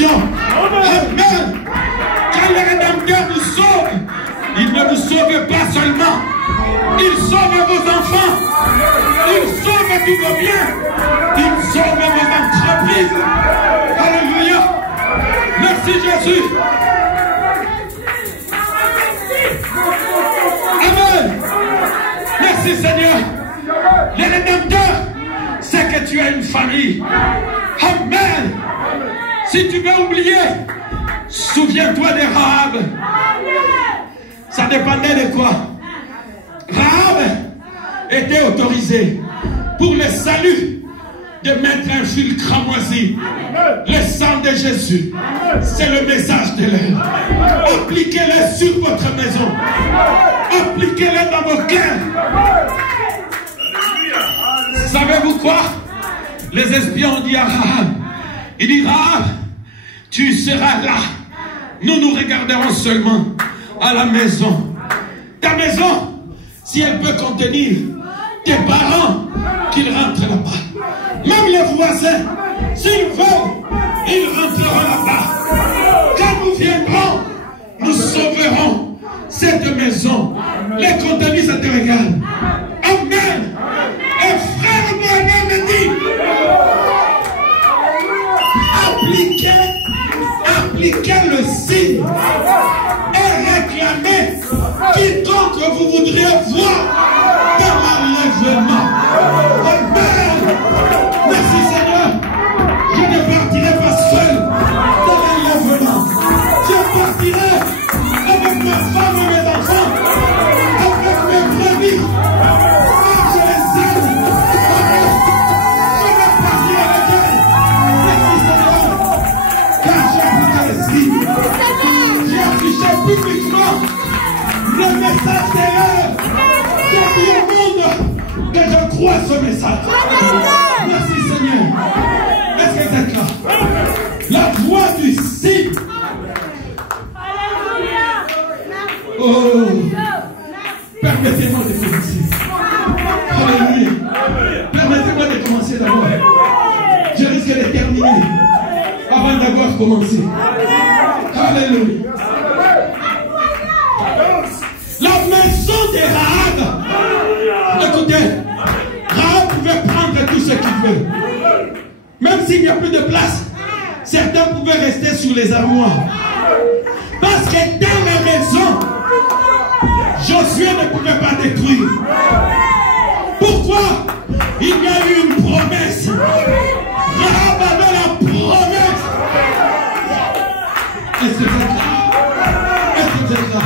bénédiction. Amen. Quand le Rédempteur nous sauve, il ne vous sauve pas seulement. Il sauve vos enfants. Il sauve tous vos biens. Il sauve vos entreprises. Alléluia. Merci Jésus. Amen. Merci Seigneur. Le Rédempteur, c'est que tu as une famille. Amen. Si tu veux oublier, souviens-toi de Rahab. Ça dépendait de quoi? Rahab était autorisé pour le salut de mettre un fil cramoisi. Le sang de Jésus, c'est le message de l'heure. Appliquez-le sur votre maison. Appliquez-le dans vos cœurs. Savez-vous quoi? Les espions ont dit à Rahab, il dit, Rahab, tu seras là. Nous regarderons seulement à la maison. Ta maison, si elle peut contenir tes parents, qu'ils rentrent là-bas. Même les voisins, s'ils veulent, ils rentreront là-bas. Quand nous viendrons, nous sauverons cette maison. Les contenus, ça te regarde. Amen. Et frère moi-même dit, appliquez le signe et réclamez quiconque vous voudriez voir dans l'enlèvement. Amen. Merci Seigneur. Je ne partirai pas seul dans l'enlèvement. Je partirai avec ma femme et mes enfants, avec mes brebis. Je les aime. Je vais partir avec elles. Merci Seigneur. Car j'ai appliqué le signe. J'ai affiché publiquement le message de l'heure. J'ai dit au monde que je crois ce message. Merci Seigneur. Est-ce que c'est là? La voix du signe. Oh, permettez-moi de commencer. Alléluia. Permettez-moi de commencer d'abord. Je risque de terminer avant d'avoir commencé. Alléluia. La maison de Rahab. Écoutez, Rahab pouvait prendre tout ce qu'il veut. Même s'il n'y a plus de place, certains pouvaient rester sous les armoires. Parce que dans la maison, Josué ne pouvait pas détruire. Pourquoi? Il y a eu une promesse. Rahab avait la promesse. Est-ce que c'est là? Est-ce que c'est là?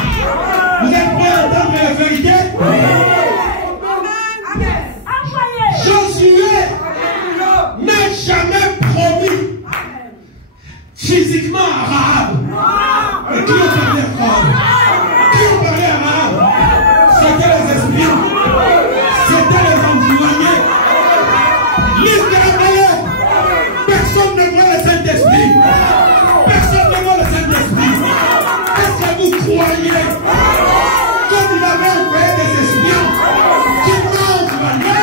Vous êtes prêts à entendre la vérité? Josué n'a jamais promis physiquement à Rahab. Et qui a parlé à Rahab? Qui a parlé à Rahab? C'était les espions. C'était les envoyés. Liste de la valeur. Personne ne voit le Saint-Esprit. Personne ne voit le Saint-Esprit. Est-ce que vous croyez comme il avait envoyé des espions qui m'ont envoyé?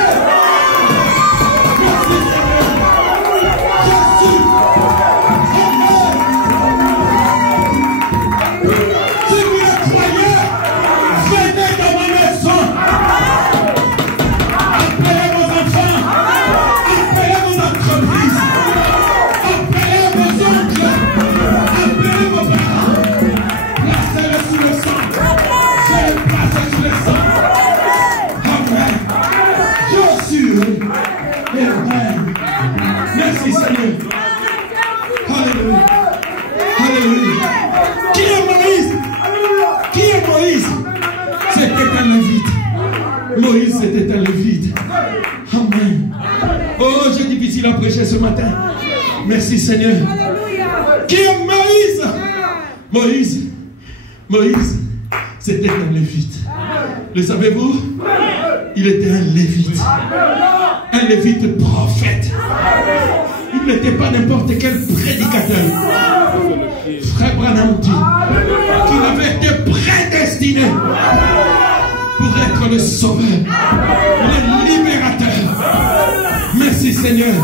Merci Seigneur. Alléluia. Alléluia. Qui est Moïse? Qui est Moïse? C'était un lévite. Moïse c'était un lévite. Amen. Oh, j'ai difficile à prêcher ce matin. Merci Seigneur. Qui est Moïse? Moïse, c'était un lévite. Le savez-vous? Il était un lévite. Un lévite prophète. Il n'était pas n'importe quel prédicateur. Frère Branham dit qu'il avait été prédestiné pour être le sauveur, le libérateur. Merci Seigneur.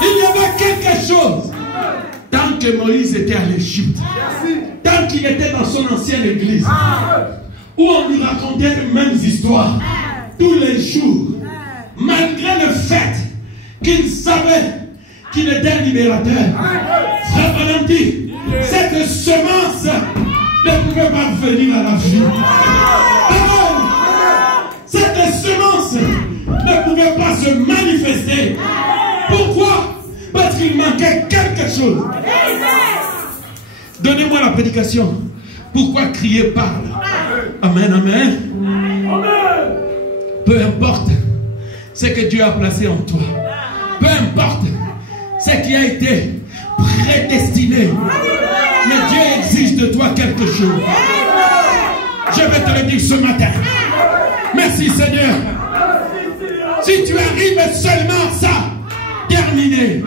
Il y avait quelque chose. Tant que Moïse était à l'Égypte, tant qu'il était dans son ancienne église, où on lui racontait les mêmes histoires tous les jours, malgré le fait qu'il savait qu'il était un libérateur. Frère Branham dit, cette semence ne pouvait pas venir à la vie. Cette semence ne pouvait pas se manifester. Pourquoi? Parce qu'il manquait quelque chose. Donnez-moi la prédication. Pourquoi crier parle? Amen, amen. Peu importe ce que Dieu a placé en toi. Peu importe ce qui a été prédestiné. Mais Dieu exige de toi quelque chose. Je vais te le dire ce matin. Merci Seigneur. Si tu arrives seulement ça, terminé.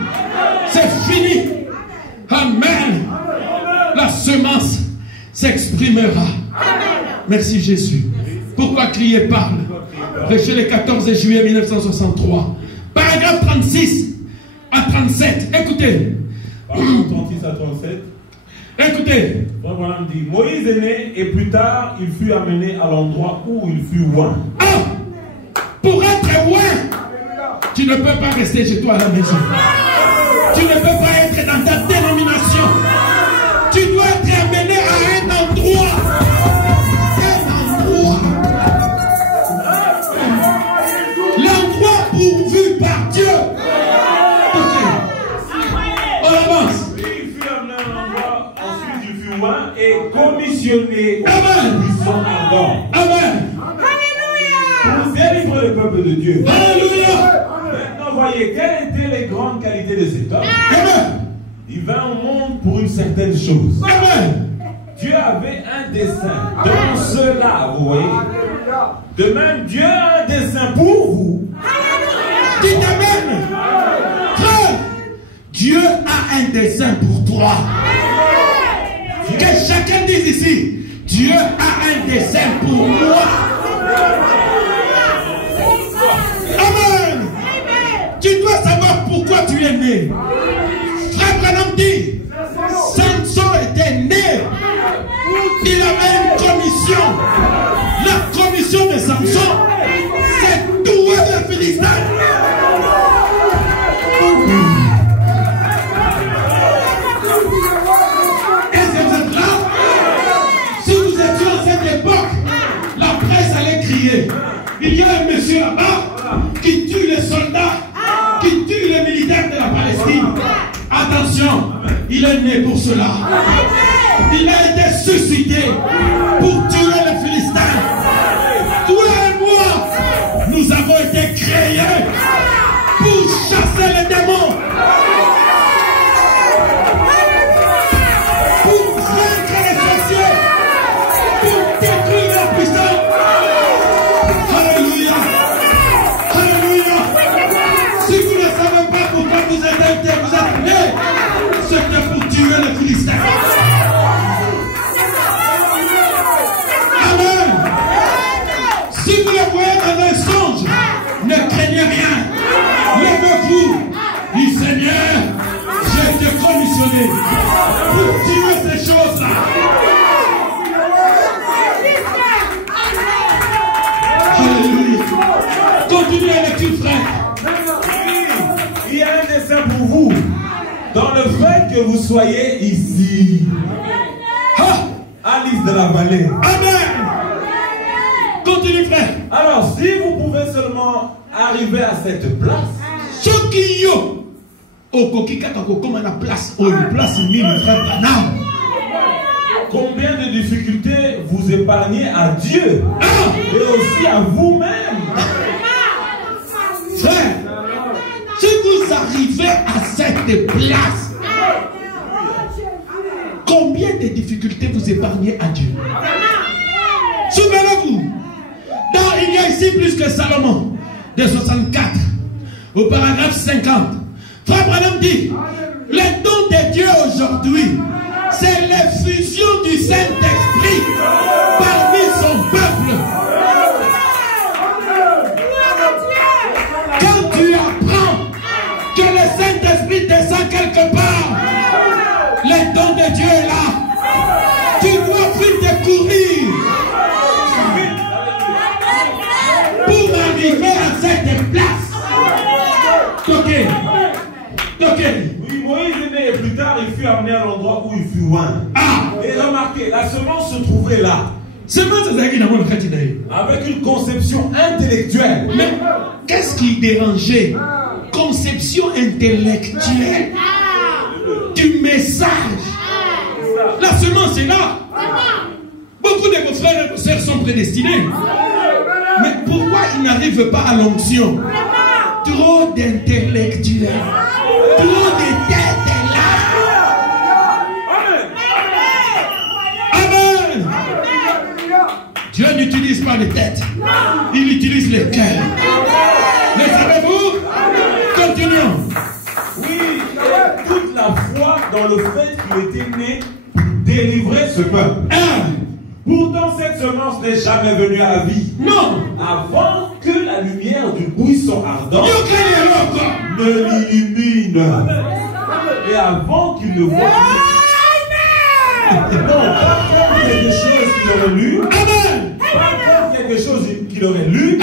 C'est fini. Amen. La semence s'exprimera. Merci Jésus. Pourquoi crier parle? Prêché le 14 juillet 1963. Paragraphe 36 à 37. Écoutez. Paragraphe 36 à 37. Écoutez. Voilà, dit, Moïse est né et plus tard il fut amené à l'endroit où il fut oint. Pour être oint, tu ne peux pas rester chez toi à la maison. Tu ne peux pas être dans ta dénomination. Tu dois être amené à un endroit. L'endroit pourvu par Dieu. Ok. On avance. Il fut amené à l'endroit, ensuite il fut oint et commissionné au buisson ardent. Amen. Pour délivrer le peuple de Dieu. Alléluia. Maintenant, voyez, quelles étaient les grandes qualités de cet homme? Amen. Il vint au monde pour une certaine chose. Amen. Dieu avait un dessein dans cela, vous voyez. De même, Dieu a un dessein pour vous. Dites Amen. Frère, Dieu a un dessein pour toi. Que chacun dise ici, Dieu a un dessein pour moi. Amen. Tu dois savoir pourquoi tu es né. Frère Branham dit, Samson était né. Il avait une commission. La commission de Samson, c'est tuer les Philistins. Et c'est vous êtes là. Si nous étions à cette époque, la presse allait crier. Il y a un monsieur là-bas qui tue les soldats, qui tue les militaires de la Palestine. Attention, il est né pour cela. Il a été suscité pour tuer les Philistins. Toi et moi, nous avons été créés pour chasser les démons, pour vaincre les sorciers, pour détruire la puissance. Alléluia. Alléluia. Si vous ne savez pas pourquoi vous êtes nés, c'était pour tuer les Philistins. Amen. Si vous le voyez dans un songe, ne craignez rien. Levez-vous. Dis Seigneur, j'ai été commissionné pour tuer ces choses-là. Alléluia. Continuez avec une frère. Il y a un dessein pour vous. Dans le fait que vous soyez ici. Alice de la vallée. Amen. Continue frère. Alors si vous pouvez seulement arriver à cette place. Ce qui y a au Kokikaka comme la place, une place mille frère Branham. Combien de difficultés vous épargnez à Dieu et aussi à vous-même. Frère, si vous arrivez à cette place, combien de difficultés vous épargnez à Dieu? Souvenez-vous, il y a ici plus que Salomon, de 64, au paragraphe 50. Frère Branham dit, le don de Dieu aujourd'hui, c'est l'effusion du Saint-Esprit parmi son peuple. Quand tu apprends que le Saint-Esprit descend quelque part, Le don de Dieu est là. Tu dois vite courir pour arriver à cette place. Ok. Oui, Moïse est né et plus tard il fut amené à l'endroit où il fut loin. Et remarquez, la semence se trouvait là. Avec une conception intellectuelle. Mais qu'est-ce qui dérangeait? Conception intellectuelle du message. La semence est là. Beaucoup de vos frères et vos sœurs sont prédestinés. Mais pourquoi ils n'arrivent pas à l'onction? Trop d'intellectuels. Trop de têtes là. Amen. Dieu n'utilise pas les têtes. Il utilise les cœurs. Mais savez-vous? Continuons. Oui, toute la foi dans le fait qu'il était né pour délivrer ce peuple. Pourtant, cette semence n'est jamais venue à la vie. Non. Avant que la lumière du buisson ardent ne l'illumine. Et avant qu'il ne voie. Non, pas comme quelque chose qu'il aurait lu. Pas comme quelque chose qu'il aurait lu.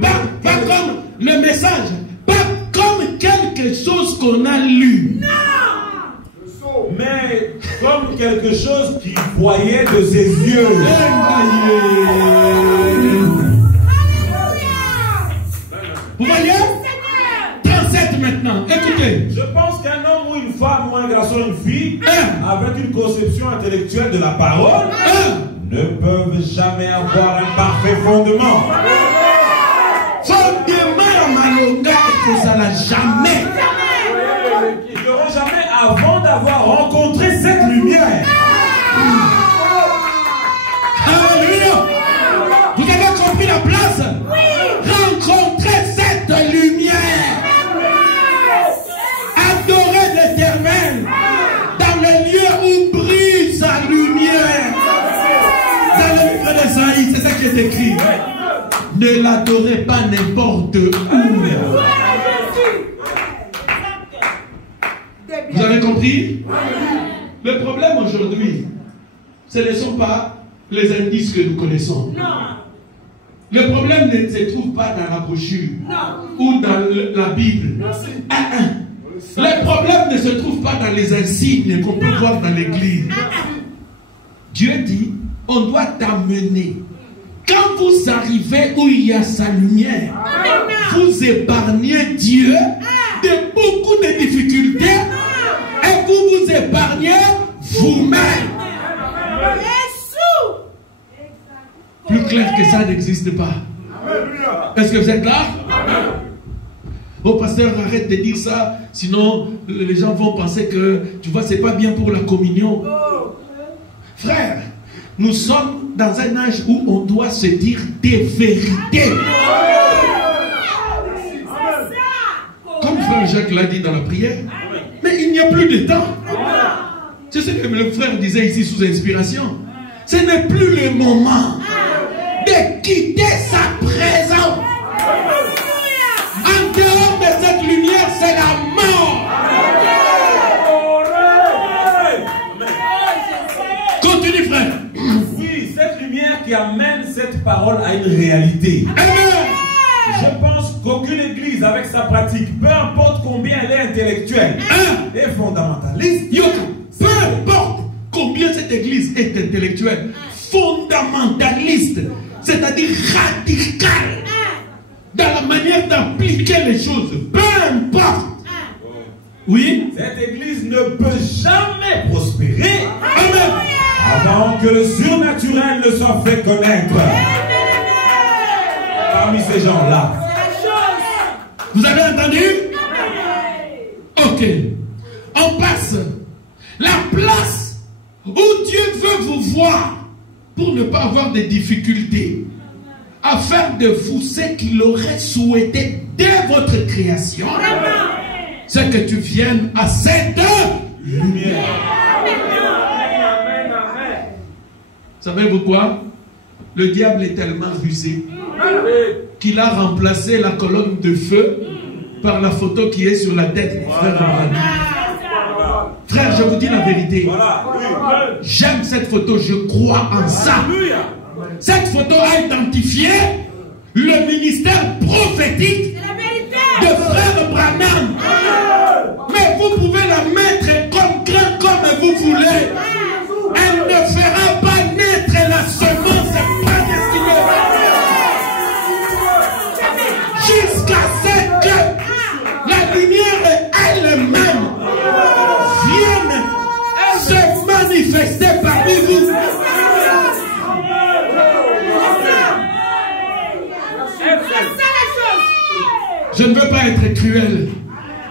Pas comme le message. Pas comme quelque chose qu'on a lu. Mais comme quelque chose qu'il voyait de ses yeux. Vous voyez? 37 maintenant. Écoutez. Je pense qu'un homme ou une femme ou un garçon ou une fille avec une conception intellectuelle de la parole ne peuvent jamais avoir un parfait fondement. Fondement malonga et que ça n'a jamais. Ils n'auront jamais avant d'avoir rencontré cette lumière. Alléluia. Vous avez compris la place? Rencontrer cette lumière. Adorer l'Éternel dans le lieu où brille sa lumière. Dans le livre d'Ésaïe, c'est ça qui est écrit. Ne l'adorez pas n'importe où. Vous avez compris? Le problème aujourd'hui, ce ne sont pas les indices que nous connaissons. Le problème ne se trouve pas dans la brochure ou dans la Bible. Le problème ne se trouve pas dans les insignes qu'on peut voir dans l'église. Dieu dit, on doit t'amener. Quand vous arrivez où il y a sa lumière, vous épargnez Dieu de beaucoup de difficultés et vous vous épargnez vous-même. Plus clair que ça n'existe pas. Est-ce que vous êtes là? Oh pasteur, arrête de dire ça, sinon les gens vont penser que, tu vois, c'est pas bien pour la communion. Frère, nous sommes dans un âge où on doit se dire des vérités. Comme frère Jacques l'a dit dans la prière, mais il n'y a plus de temps. C'est ce que le frère disait ici sous inspiration. Ce n'est plus le moment de quitter sa présence. En dehors de cette lumière, c'est la mort. Continue, frère. Oui, cette lumière qui amène cette parole à une réalité. Amen. Je pense qu'aucune église avec sa pratique, peu importe combien elle est intellectuelle et fondamentaliste, peu importe combien cette église est intellectuelle, fondamentaliste, c'est-à-dire radicale dans la manière d'appliquer les choses, peu importe. Oui. Cette église ne peut jamais prospérer Amen. avant que le surnaturel ne soit fait connaître parmi ces gens-là. Vous avez entendu? Ok. On passe. La place où Dieu veut vous voir pour ne pas avoir de difficultés à faire de vous ce qu'il aurait souhaité dès votre création, c'est que tu viennes à cette lumière. Savez-vous quoi? Le diable est tellement rusé qu'il a remplacé la colonne de feu par la photo qui est sur la tête du frère Abraham. Frère, je vous dis la vérité. Voilà. Oui. J'aime cette photo, je crois en ça. Cette photo a identifié le ministère prophétique de Frère Branham. Mais vous pouvez la mettre comme grand comme vous voulez. Elle ne fera pas naître la semence prédestinée. Jusqu'à ce que la lumière elle-même vienne se manifester parmi vous. Je ne veux pas être cruel,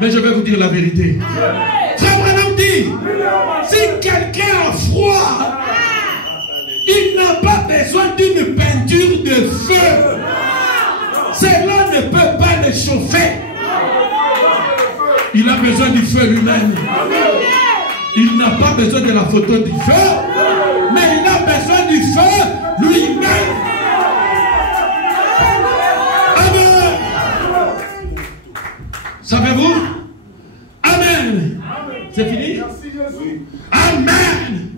mais je vais vous dire la vérité. Frère Branham dit, si quelqu'un a froid, il n'a pas besoin d'une peinture de feu. Cela ne peut pas le chauffer. Il a besoin du feu lui-même. Il n'a pas besoin de la photo du feu, mais il a besoin du feu lui-même. Amen. Savez-vous? Amen. C'est fini? Amen.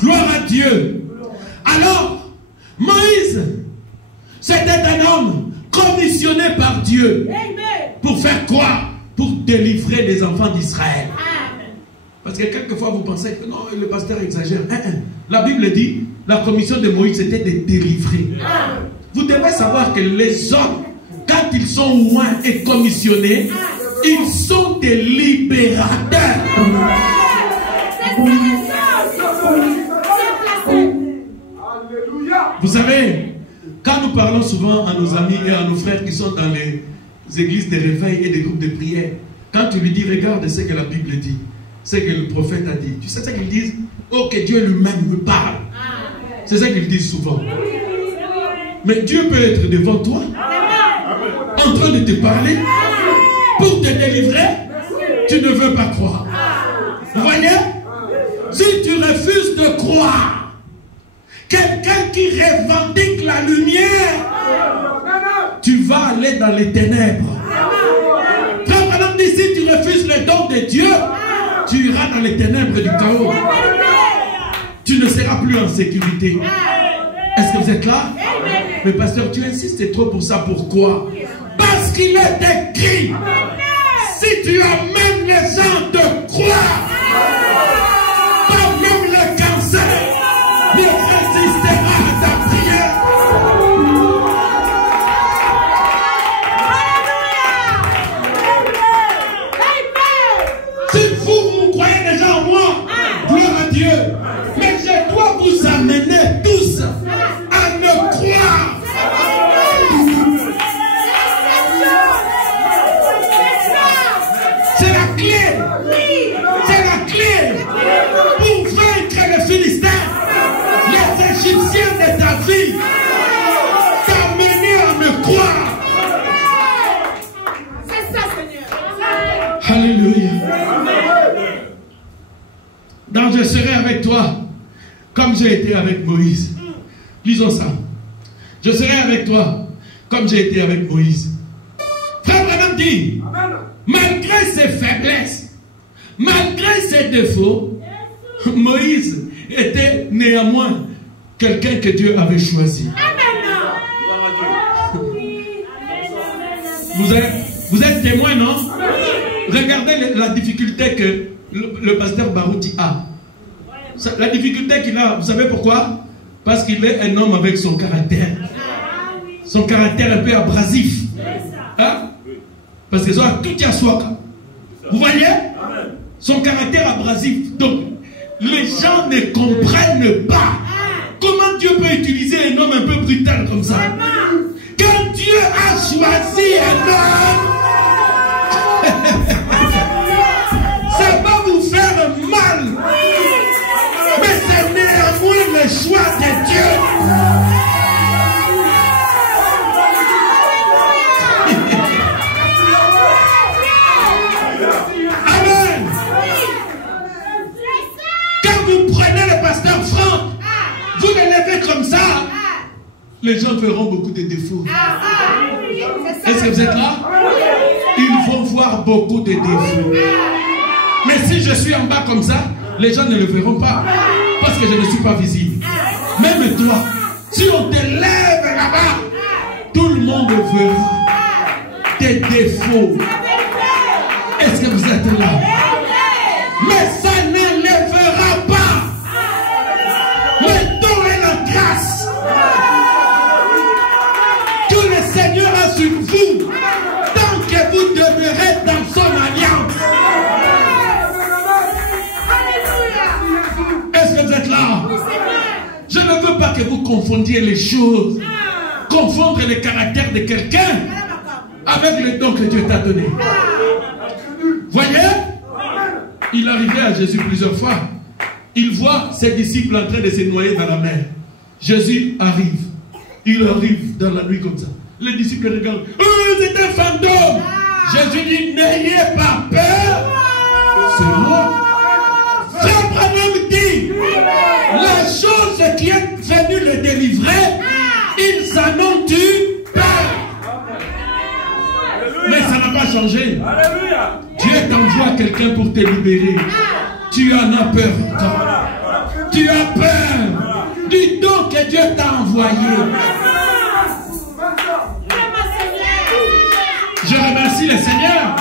Gloire à Dieu. Alors, Moïse, c'était un homme commissionné par Dieu. Pour faire quoi? Pour délivrer les enfants d'Israël. Parce que quelquefois vous pensez que non, le pasteur exagère. La Bible dit, la commission de Moïse était de délivrer. Vous devez savoir que les hommes, quand ils sont loin et commissionnés, ils sont des libérateurs. Vous savez, quand nous parlons souvent à nos amis et à nos frères qui sont dans les églises de réveil et des groupes de prière, quand tu lui dis, regarde ce que la Bible dit, ce que le prophète a dit, tu sais ce qu'ils disent? Oh, que Dieu lui-même me parle. C'est ça qu'ils disent souvent. Mais Dieu peut être devant toi, en train de te parler, pour te délivrer. Tu ne veux pas croire. Vous voyez? Si tu refuses de croire, quelqu'un qui revendique la lumière, tu vas aller dans les ténèbres. Frère Branham dit, si tu refuses le don de Dieu, tu iras dans les ténèbres du chaos. Tu ne seras plus en sécurité. Est-ce que vous êtes là? Mais pasteur, tu insistes trop pour ça. Pourquoi? Parce qu'il est écrit, si tu amènes les gens de croire, pas même le cancer ne résistera à ta prière. Si vous croyez déjà en moi, gloire à Dieu. Mais je dois vous amener tous à me croire. C'est la clé. C'est la clé pour vaincre les Philistins, les Égyptiens de ta vie. T'amener à me croire. C'est ça, Seigneur. Alléluia. Donc je serai avec toi comme j'ai été avec Moïse. Lisons ça. Je serai avec toi comme j'ai été avec Moïse. Frère Branham dit, malgré ses faiblesses, malgré ses défauts, Moïse était néanmoins quelqu'un que Dieu avait choisi. Vous êtes témoin, non? Regardez la difficulté que le pasteur Barouti a. La difficulté qu'il a, vous savez pourquoi? Parce qu'il est un homme avec son caractère. Son caractère un peu abrasif. Hein? Parce que ça a tout à soi. Vous voyez? Son caractère abrasif. Donc, les gens ne comprennent pas comment Dieu peut utiliser un homme un peu brutal comme ça. Quand Dieu a choisi un homme, ça va vous faire mal. Mais c'est néanmoins le choix de Dieu. Amen. Quand vous prenez le pasteur Franck, vous le levez comme ça, les gens verront beaucoup de défauts. Est-ce que vous êtes là? Ils vont voir beaucoup de défauts. Mais si je suis en bas comme ça, les gens ne le verront pas. Parce que je ne suis pas visible. Même toi, si on te lève là-bas, tout le monde verra tes défauts. Est-ce que vous êtes là? Mais ça ne le fera pas. Le don et la grâce que le Seigneur a sur vous, tant que vous demeurez dans son alliance. Est-ce que vous êtes là? Je ne veux pas que vous confondiez les choses. Confondre le caractère de quelqu'un avec le don que Dieu t'a donné. Voyez? Il arrivait à Jésus plusieurs fois. Il voit ses disciples en train de se noyer dans la mer. Jésus arrive. Il arrive dans la nuit comme ça. Les disciples regardent. Oh, c'est un fantôme. Jésus dit, n'ayez pas peur. C'est moi. Frère Branham dit, la chose qui est venue le délivrer, ils en ont eu peur. Mais ça n'a pas changé. Dieu t'envoie quelqu'un pour te libérer. Tu en as peur. Tu as peur du don que Dieu t'a envoyé. Je remercie le Seigneur.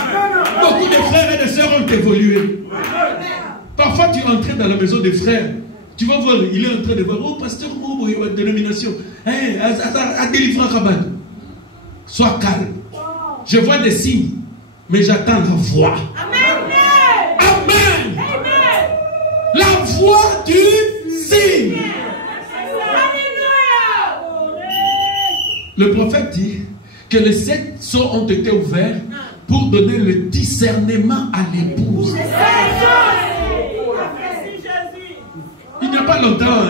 Beaucoup de frères et de sœurs ont évolué. Parfois tu entres dans la maison des frères. Tu vas voir, il est en train de voir. Oh, pasteur, oh, dénomination. À délivrer Rabat. Sois calme. Je vois des signes, mais j'attends la voix. Amen. Amen. La voix du signe. Le prophète dit que les 7 sceaux ont été ouverts pour donner le discernement à l'épouse. Il n'y a pas longtemps,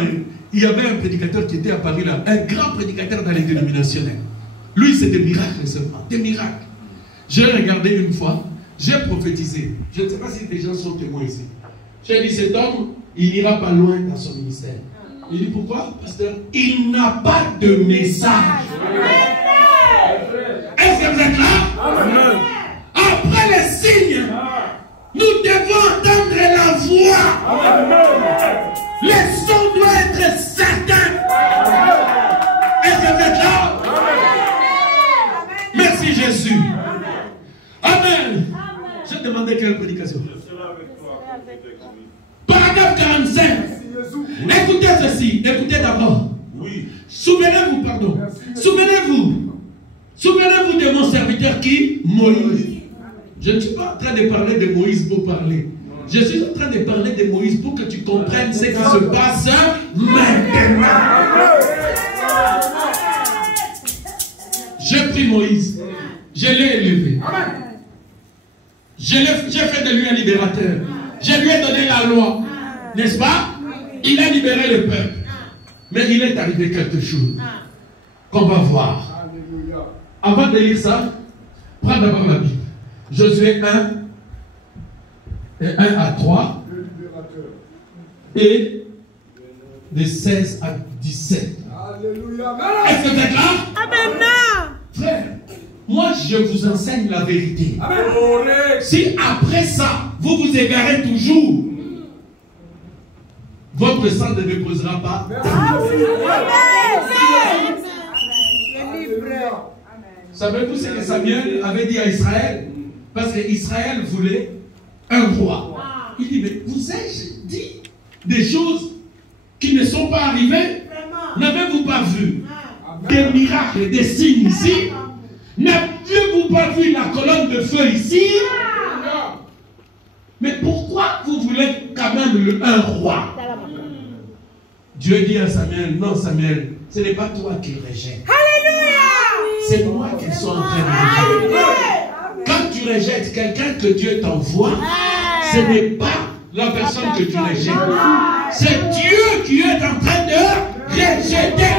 il y avait un prédicateur qui était à Paris là, un grand prédicateur dans les dénominationnels. Lui, c'est des miracles seulement, des miracles. J'ai regardé une fois, j'ai prophétisé. Je ne sais pas si des gens sont témoins ici. J'ai dit, cet homme, il n'ira pas loin dans son ministère. Il dit, pourquoi, pasteur? Il n'a pas de message. Est-ce que vous êtes là? Après les signes, nous devons entendre la voix. Les sons doivent être certains. Est-ce que vous êtes là? Merci Jésus. Amen. Je demandais quelle prédication. Paragraphe 45. Écoutez ceci. Écoutez d'abord. Oui. Souvenez-vous, pardon. Souvenez-vous. Souvenez-vous de mon serviteur qui? Moïse. Je ne suis pas en train de parler de Moïse pour parler. Je suis en train de parler de Moïse pour que tu comprennes ce qui se passe maintenant. J'ai pris Moïse. Je l'ai élevé. J'ai fait de lui un libérateur. Je lui ai donné la loi. N'est-ce pas? Il a libéré le peuple. Mais il est arrivé quelque chose qu'on va voir. Avant de lire ça, prends d'abord la Bible. Josué 1, et 1 à 3, et de 16 à 17. Alléluia. Est-ce que vous êtes là? Amen. Frère, moi je vous enseigne la vérité. Amen. Si après ça, vous vous égarez toujours, votre sang ne reposera pas. Savez-vous ce que Samuel avait dit à Israël? Parce qu'Israël voulait un roi. Il dit, mais vous ai-je dit des choses qui ne sont pas arrivées? N'avez-vous pas vu des miracles, des signes ici? N'avez-vous pas vu la colonne de feu ici? Mais pourquoi vous voulez quand même un roi? Dieu dit à Samuel, non Samuel, ce n'est pas toi qui rejettes. C'est moi qui suis en train de rejeter. Quand tu rejettes quelqu'un que Dieu t'envoie, ce n'est pas la personne que tu rejettes. C'est Dieu qui est en train de rejeter.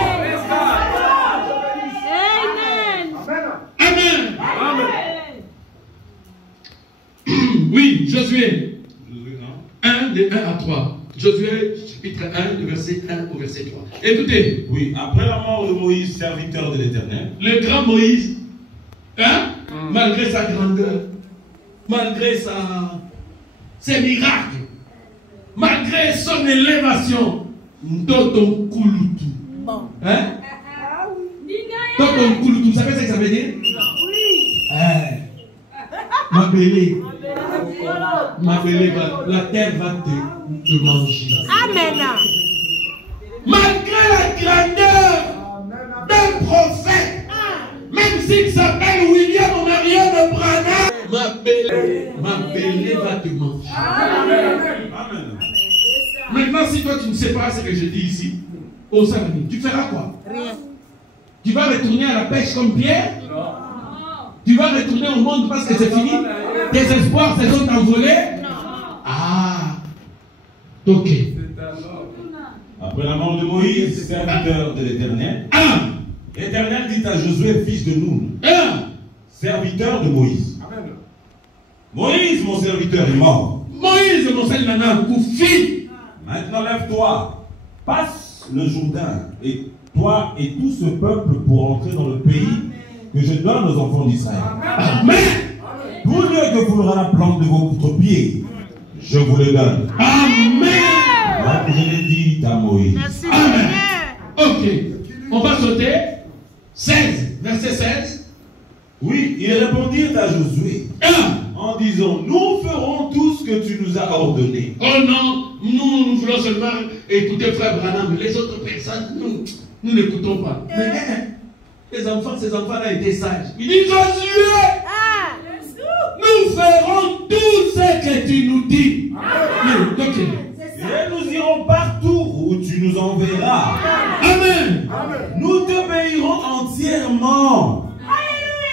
Amen. Amen. Oui, Josué 1, de 1 à 3. Josué, chapitre 1, de verset 1 au verset 3. Écoutez. Oui, après la mort de Moïse, serviteur de l'Éternel. Le grand Moïse, hein, malgré sa grandeur, malgré ses miracles, malgré son élévation, Ndoton Kulutu. Hein? Ndoton Kulutu, vous savez ce que ça veut dire? Ma belle, la terre va te manger. Amen. Malgré la grandeur d'un prophète, même s'il s'appelle William Marion Branham, ma belle va te manger. Amen. Maintenant, si toi tu ne sais pas ce que je dis ici, au samedi, tu feras quoi? Rien. Tu vas retourner à la pêche comme Pierre? Tu vas retourner au monde parce que c'est fini? Tes espoirs se sont envolés? Ah, ok. Après la mort de Moïse, serviteur de l'Éternel, l'Éternel dit à Josué, fils de Nun, serviteur de Moïse. Moïse, mon serviteur, est mort. Moïse, mon serviteur, Koufi. Maintenant, lève-toi, passe le Jourdain, et toi et tout ce peuple pour entrer dans le pays que je donne aux enfants d'Israël. Amen. Tout lieu que foulera la plante de votre pied, je vous le donne. Amen. Donc je l'ai dit à Moïse. Merci. Amen. Ok. On va sauter. 16. Verset 16. Oui, ils répondirent à Josué en disant, nous ferons tout ce que tu nous as ordonné. Oh non, nous voulons seulement écouter Frère Branham. Les autres personnes, nous n'écoutons pas. Mais ces enfants-là étaient sages. Ils disent, Josué, nous ferons tout ce que tu nous dis. Ok. Et nous irons partout où tu nous enverras. Amen. Nous t'obéirons entièrement.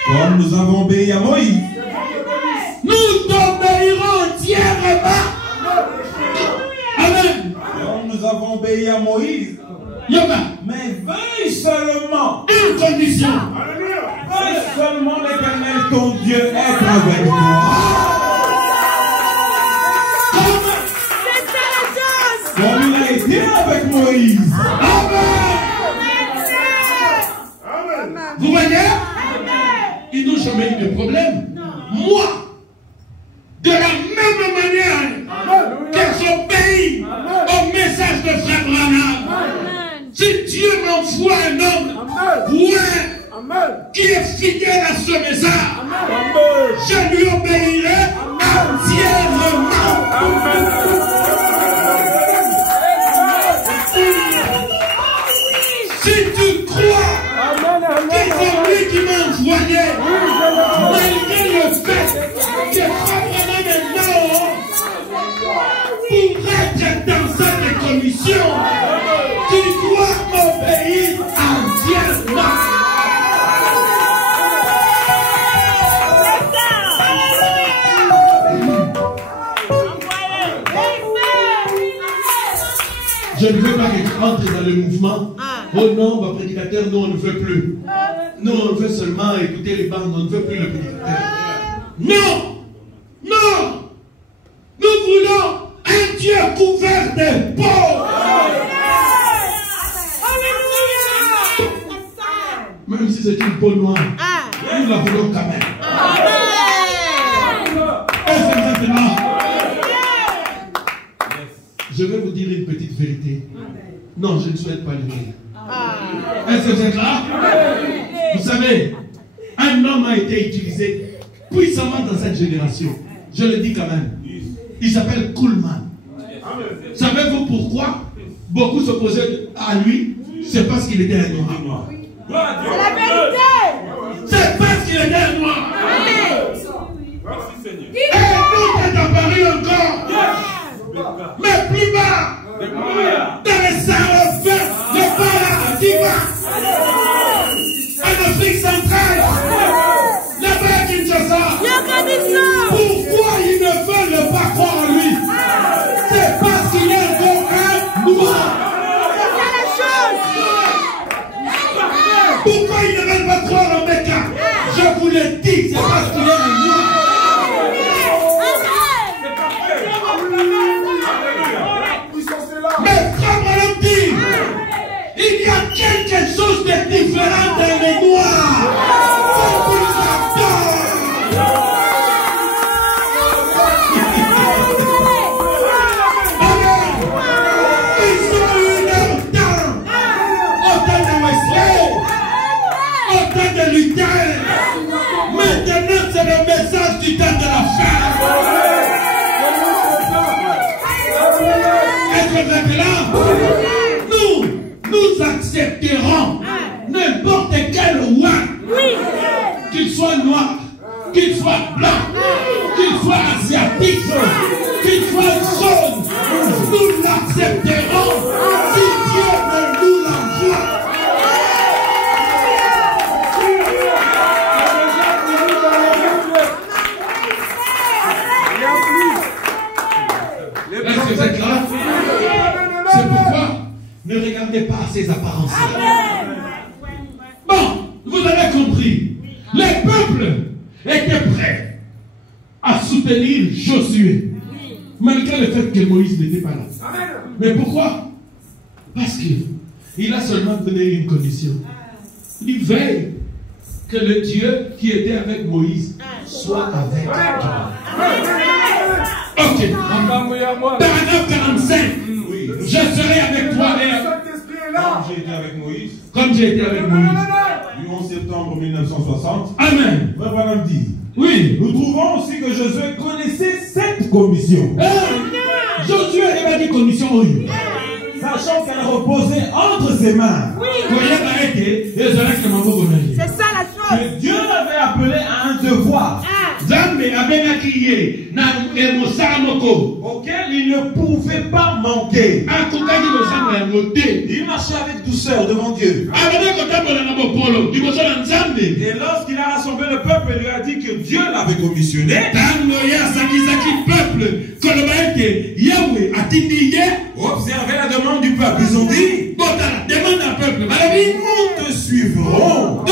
Comme nous avons obéi à Moïse. Nous t'obéirons entièrement. Amen. Comme nous avons obéi à Moïse. Mais veuille seulement. Une condition. Veuille seulement l'Éternel ton Dieu être avec toi. Comme il a été avec Moïse. Amen. Vous voyez? Ils n'ont jamais eu de problème. Moi, de la même manière que j'obéis au message de Frère Branham, si Dieu m'envoie un homme qui est fidèle à ce message, je lui obéirai entièrement. Si tu crois que c'est lui qui m'a envoyé, malgré le fait que Frère Branham est mort, pour être dans cette commission, tu dois m'obéir entièrement. Je ne veux pas que tu entres dans le mouvement. Oh non, ma prédicateur, nous on ne veut plus. Nous on veut seulement écouter les bandes, on ne veut plus le prédicateur. Non! Non! Nous voulons un Dieu couvert de pauvres. Même si c'est une peau noire, nous la voulons quand même. Et c'est maintenant. Je vais vous dire une petite vérité. Non, je ne souhaite pas le dire. Est-ce que vous êtes là? Vous savez, un homme a été utilisé puissamment dans cette génération. Je le dis quand même. Il s'appelle Kuhlman. Savez-vous pourquoi beaucoup s'opposaient à lui? C'est parce qu'il était un noir. C'est la vérité. C'est parce qu'il était un noir. Et nous est apparu encore. Mais plus bas, dans les Saint-Refait, le Bala, en Afrique centrale, là-bas à Kinshasa. Pourquoi ils ne veulent pas croire en lui? C'est parce qu'il est encore un noir. Pourquoi ils ne veulent pas croire en Mecca? Je vous le dis, c'est parce qu'il est un noir. Mais comme on le dit, il y a quelque chose de différent dans les noirs. Faut qu'ils adorent. de lutter. Maintenant, c'est le message du temps de la fin. Est-ce que vous êtes là? Nous accepterons n'importe quel roi, qu'il soit noir, qu'il soit blanc, qu'il soit asiatique, qu'il soit jaune. Nous l'accepterons si Dieu me nous l'envoie. Est-ce que vous êtes là? C'est pourquoi ne regardez pas ces apparences. Bon, vous avez compris. Les peuples étaient prêts à soutenir Josué, malgré le fait que Moïse n'était pas là. Mais pourquoi? Parce qu'il a seulement donné une condition. Il veille que le Dieu qui était avec Moïse soit avec toi. Ok. Paragraphe 45. Je serai avec toi. Comme j'ai été avec Moïse. Comme j'ai été avec Moïse. Du 11 septembre 1960. Amen. Frère Branham dit. Oui. Nous trouvons aussi que Josué connaissait cette commission. Josué avait dit condition oui. Sachant qu'elle reposait entre ses mains. C'est ça la chose. Que Dieu l'avait appelé à un devoir. Auquel il ne pouvait pas manquer. Il marchait avec douceur devant Dieu. Et lorsqu'il a rassemblé le peuple, il lui a dit que Dieu l'avait commissionné. Observez la demande du peuple. Ils ont dit, nous te suivrons.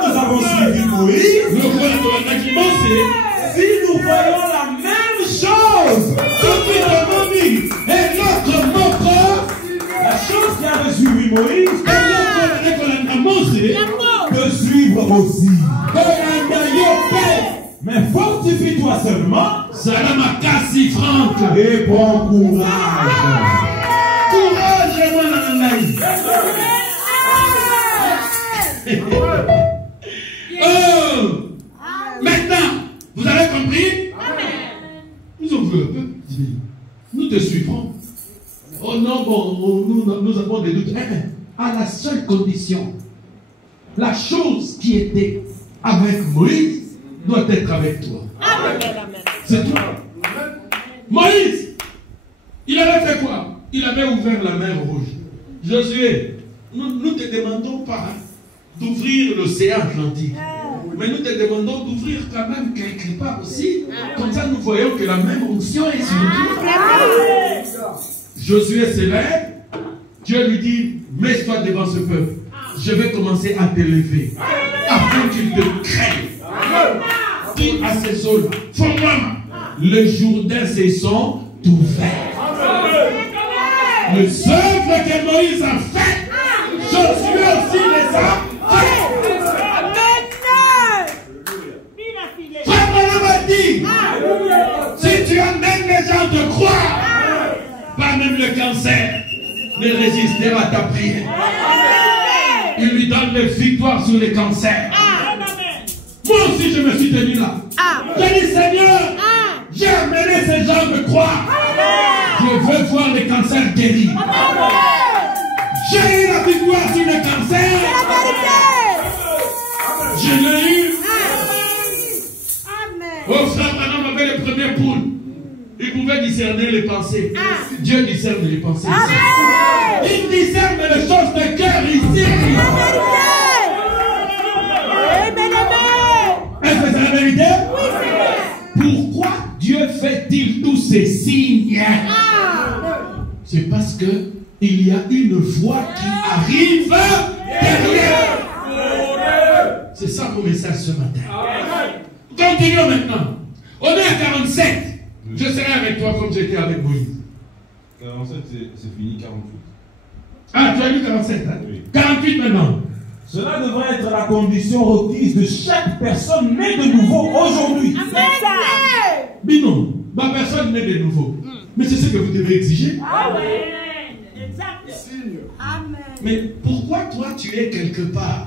Nous avons suivi Moïse. Si nous voyons la même chose, la chose qui avait suivi Moïse, peut suivre aussi. Mais fortifie-toi seulement. Et prends courage. Oh! Maintenant, vous avez compris? Nous avons vu un peu. Nous te suivrons. Oh non, bon, nous avons des doutes. À la seule condition, la chose qui était avec Moïse doit être avec toi. C'est tout. Moïse, il avait fait quoi? Il avait ouvert la mer rouge. Josué, nous ne te demandons pas d'ouvrir l'océan Atlantique. Mais nous te demandons d'ouvrir quand même quelque part aussi. Comme ça, nous voyons que la même onction est sur nous. Josué se lève. Dieu lui dit, mets-toi devant ce peuple. Je vais commencer à t'élever. Afin qu'il te craigne. Dis à ces eaux, forme-moi. Le Jourdain se sont ouverts. Les œuvres que Moïse a faites, Josué aussi les a faites. Frère Branham a dit, si tu amènes les gens de croire, pas même le cancer ne résistera à ta prière. Il lui donne les victoires sur les cancers. Moi aussi je me suis tenu là. J'ai dit, Seigneur, j'ai amené ces gens de croire. Je veux voir les cancers guéris. J'ai eu la victoire sur le cancer. Je l'ai eu. Oh, frère Branham avait le premier poule. Il pouvait discerner les pensées. Dieu discerne les pensées. Il discerne les choses de cœur ici. Est-ce que c'est la vérité? Pourquoi Dieu fait-il tous ces signes? C'est parce que il y a une voix qui arrive derrière. C'est ça mon message ce matin. Continuons maintenant. On est à 47. Je serai avec toi comme j'étais avec Moïse. 47, c'est fini, 48. Ah, tu as lu 47, hein? Oui. 48 maintenant. Cela devrait être la condition requise de chaque personne née de nouveau aujourd'hui. Mais non, ma personne née de nouveau. Mais c'est ce que vous devez exiger. Mais pourquoi toi tu es quelque part?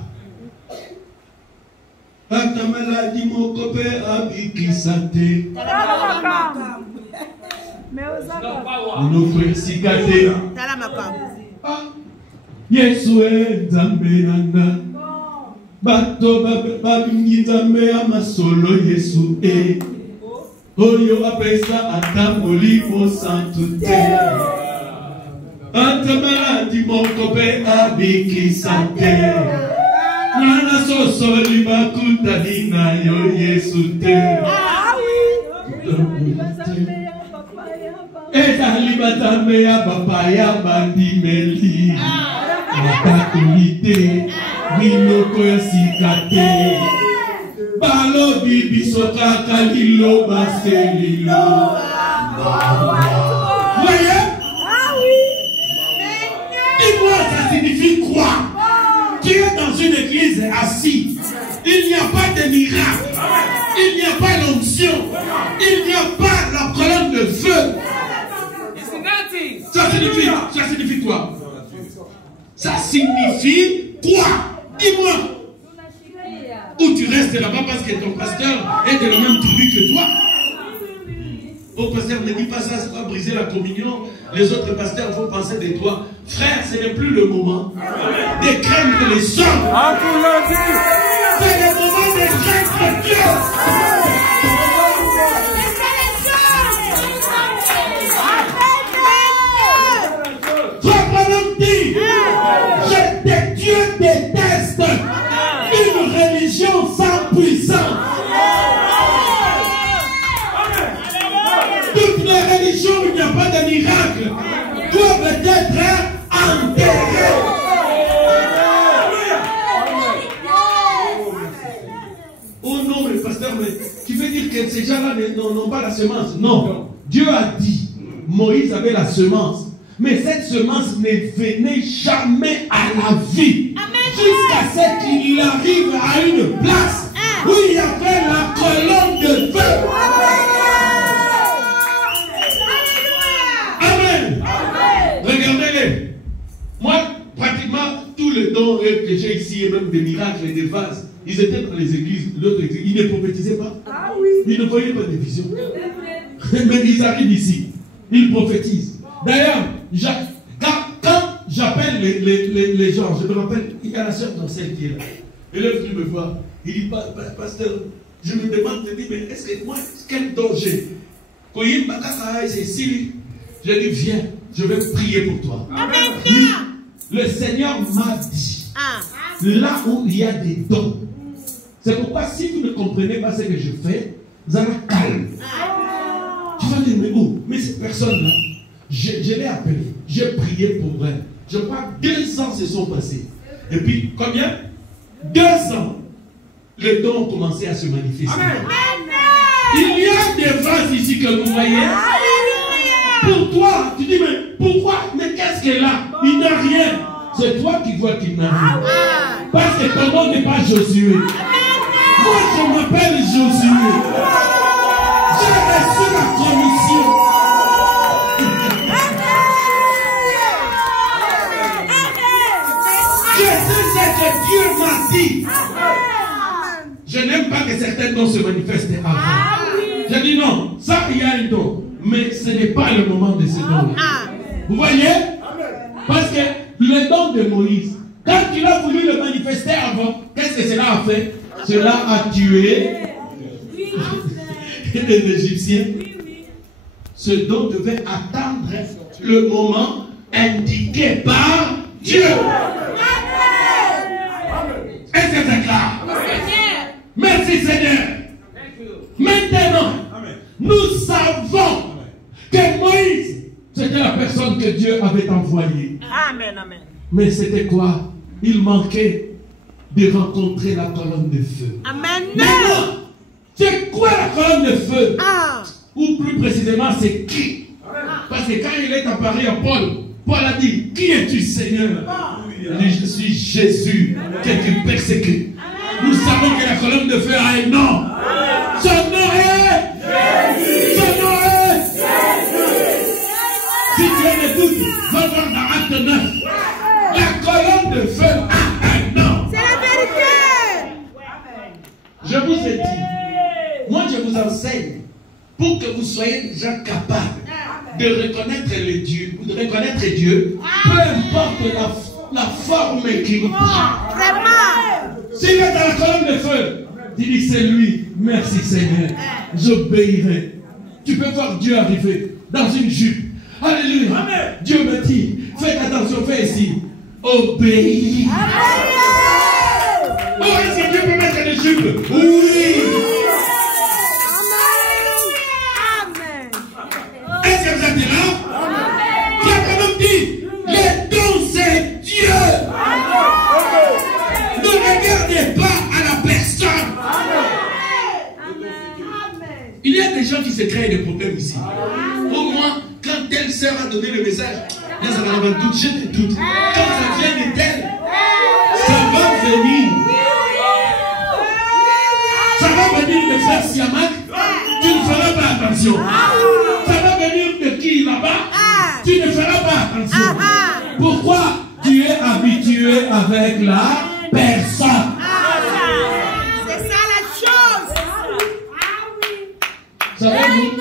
Ta maladie, mon copain, abikisate. Nous frères sikate. Yesu Nzambe nanga. Bato babingi Nzambe amasolo Yesu Oyo apesa atamboli mo santute. Atamaladi mon copain abikisate. Nana sosoli bakuta dina yo Yesu Ezali batambe ya papaya bandimeli. Matakulite minoko ya sikate. Balo bibiso kaka lilo baselilo. Voyez? Dis-moi, ça signifie quoi? Tu es dans une église assis. Il n'y a pas de miracle. Il n'y a pas l'onction. Il n'y a pas la colonne de feu. Ça signifie quoi? Ça signifie quoi? Dis-moi. Ou tu restes là-bas parce que ton pasteur est de la même tribu que toi. Au pasteur ne dit pas ça, ça va briser la communion. Les autres pasteurs vont penser de toi. Frère, ce n'est plus le moment de craindre les hommes. C'est le moment de craindre Dieu. Dieu déteste une religion sans puissance. Toutes les religions où il n'y a pas de miracle doivent être enterrées. Oh non, mais pasteur, mais tu veux dire que ces gens-là n'ont pas la semence? Non. Dieu a dit, Moïse avait la semence. Mais cette semence ne venait jamais à la vie. Jusqu'à ce qu'il arrive à une place où il y avait la colonne de feu. Amen. Regardez-les. Moi, pratiquement tous les dons que j'ai ici, et même des miracles et des vases, ils étaient dans les églises. L'autre église, ils ne prophétisaient pas. Ils ne voyaient pas de vision. Mais ils arrivent ici. Ils prophétisent. D'ailleurs, quand j'appelle les gens, je me rappelle, il y a la soeur dans celle qui est là. Elle est venue me voir. Il dit, pasteur, je me demande, je dis, mais est-ce que moi, quel danger? Quand il c'est ici, je dis, viens, je vais prier pour toi. Le Seigneur m'a dit, là où il y a des dons, c'est pourquoi si vous ne comprenez pas ce que je fais, vous allez calme. Tu vas dire, mais où? Mais cette personne-là, je l'ai appelée, j'ai prié pour elle. Je crois que 2 ans se sont passés. Et puis, combien? 2 ans, les dons ont commencé à se manifester. Il y a des vases ici que vous voyez. Pour toi, tu dis, mais pourquoi? Mais qu'est-ce qu'elle a? Il n'a rien. C'est toi qui vois qu'il n'a rien. Parce que ton nom n'est pas Josué. Moi, je m'appelle Josué. J'ai reçu la commission. Je sais ce que Dieu m'a dit. Je n'aime pas que certains dons se manifestent avant. Je dis non, ça il y a un don. Mais ce n'est pas le moment de ce don. Vous voyez? Parce que le don de Moïse, quand il a voulu le manifester avant, qu'est-ce que cela a fait? Cela a tué les Égyptiens. Ce don devait attendre le moment indiqué par Dieu. Est-ce que c'est clair? Merci Seigneur. Maintenant, nous savons que Moïse, c'était la personne que Dieu avait envoyée. Amen, amen. Mais c'était quoi? Il manquait de rencontrer la colonne de feu. Amen. Maintenant, c'est quoi la colonne de feu? Ou plus précisément, c'est qui? Parce que quand il est apparu à Paul, Paul a dit, qui es-tu Seigneur? Il a dit, je suis Jésus que tu persécutes. Nous savons que la colonne de feu a un nom. Son nom est Jésus. Son nom est Jésus. Si tu es de doute, va voir dans Acte 9. La colonne de feu a un nom. C'est la vérité. Je vous ai dit, moi je vous enseigne pour que vous soyez déjà capables de reconnaître le Dieu, ou de reconnaître Dieu, peu importe la forme qu'il prend. Vraiment. S'il est dans la colonne de feu, tu dis c'est lui. Merci Seigneur, j'obéirai. Tu peux voir Dieu arriver dans une jupe. Alléluia. Amen. Dieu me dit, faites attention, fais ici. Obéis. Oh, est-ce que Dieu peut mettre des jupes? Oui. Est-ce que vous êtes là? Dieu a quand même dit, les dons c'est Dieu. Ne regardez pas à la personne. Il y a des gens qui se créent des problèmes ici. Au moins, quand telle sœur a donné le message, là ça va avoir doute, j'ai des doutes. Quand ça vient de telle, ça va venir. Ça va venir de frère Siamak, tu ne feras pas attention. Ça va venir de qui là-bas, tu ne feras pas attention. Pourquoi? Tu es habitué avec la personne. C'est ça la chose. Savez-vous?